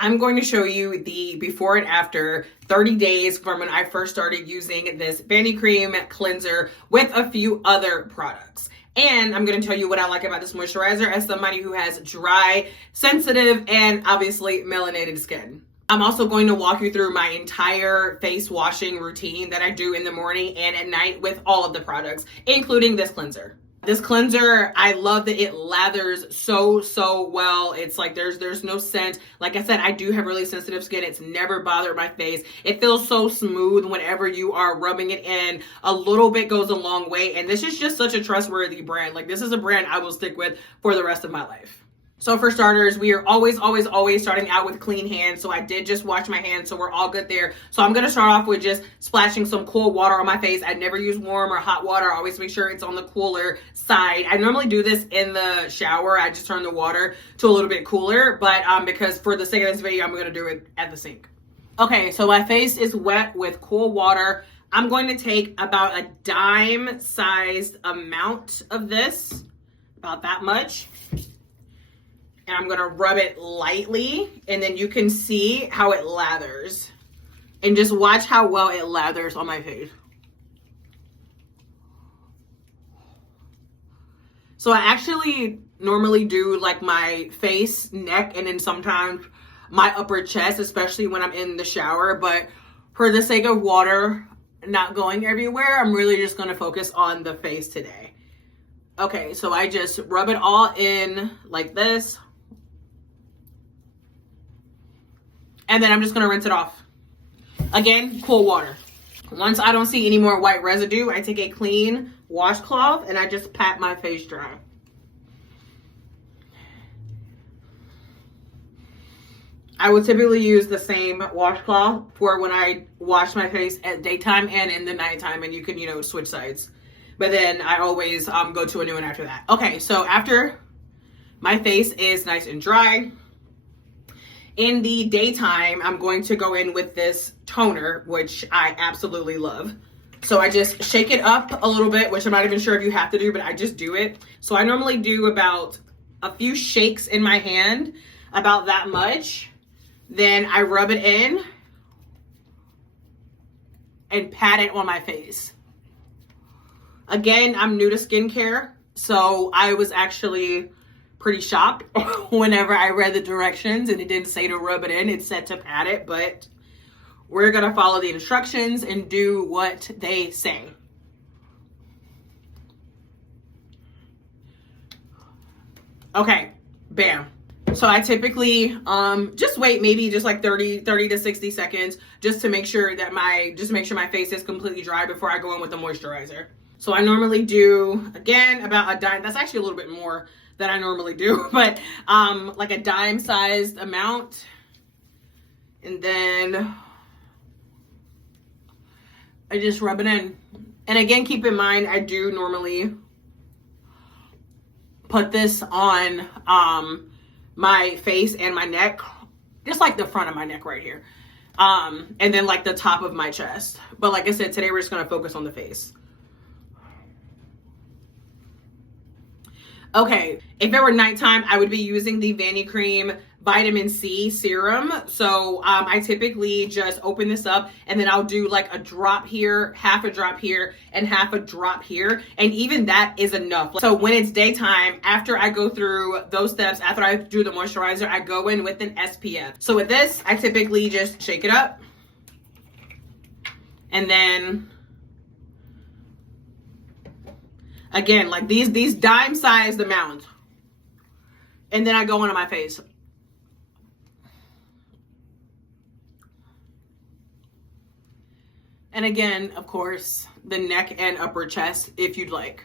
I'm going to show you the before and after 30 days from when I first started using this Vanicream cleanser with a few other products. And I'm going to tell you what I like about this moisturizer as somebody who has dry, sensitive, and obviously melanated skin. I'm also going to walk you through my entire face washing routine that I do in the morning and at night with all of the products, including this cleanser. This cleanser, I love that it lathers so well. It's like there's no scent. Like I said, I do have really sensitive skin. It's never bothered my face. It feels so smooth whenever you are rubbing it in. A little bit goes a long way. And this is just such a trustworthy brand. Like, this is a brand I will stick with for the rest of my life. So for starters, we are always starting out with clean hands. So I did just wash my hands, so we're all good there. So I'm going to start off with just splashing some cool water on my face. I never use warm or hot water. I always make sure it's on the cooler side. I normally do this in the shower. I just turn the water to a little bit cooler, but because for the sake of this video, I'm going to do it at the sink. Okay, so my face is wet with cool water. I'm going to take about a dime-sized amount of this, about that much. And I'm going to rub it lightly, and then you can see how it lathers. And just watch how well it lathers on my face. So I actually normally do like my face, neck, and then sometimes my upper chest, especially when I'm in the shower. But for the sake of water not going everywhere, I'm really just going to focus on the face today. Okay, so I just rub it all in like this. And then I'm just going to rinse it off. Again, cool water. Once I don't see any more white residue, I take a clean washcloth and I just pat my face dry. I would typically use the same washcloth for when I wash my face at daytime and in the nighttime, and you can, switch sides. But then I always go to a new one after that. Okay, so after my face is nice and dry, in the daytime, I'm going to go in with this toner, which I absolutely love. So I just shake it up a little bit, which I'm not even sure if you have to do, but I just do it. So I normally do about a few shakes in my hand, about that much. Then I rub it in and pat it on my face. Again, I'm new to skincare, so I was actually pretty shocked whenever I read the directions and it didn't say to rub it in, it said to pat it, but we're gonna follow the instructions and do what they say. Okay, bam. So I typically just wait maybe just like 30 to 60 seconds just to make sure that my face is completely dry before I go in with the moisturizer. So I normally do, again, about a dime. That's actually a little bit more than I normally do, but like a dime-sized amount. And then I just rub it in. And again, keep in mind, I do normally put this on my face and my neck, just like the front of my neck right here. And then like the top of my chest. But like I said, today we're just gonna focus on the face. Okay, if it were nighttime, I would be using the Vanicream vitamin C serum. So I typically just open this up and then I'll do like a drop here, half a drop here, and half a drop here. And even that is enough. So when it's daytime, after I go through those steps, after I do the moisturizer, I go in with an SPF. So with this, I typically just shake it up. And then again, like these dime-sized amounts. And then I go onto my face. And again, of course, the neck and upper chest if you'd like.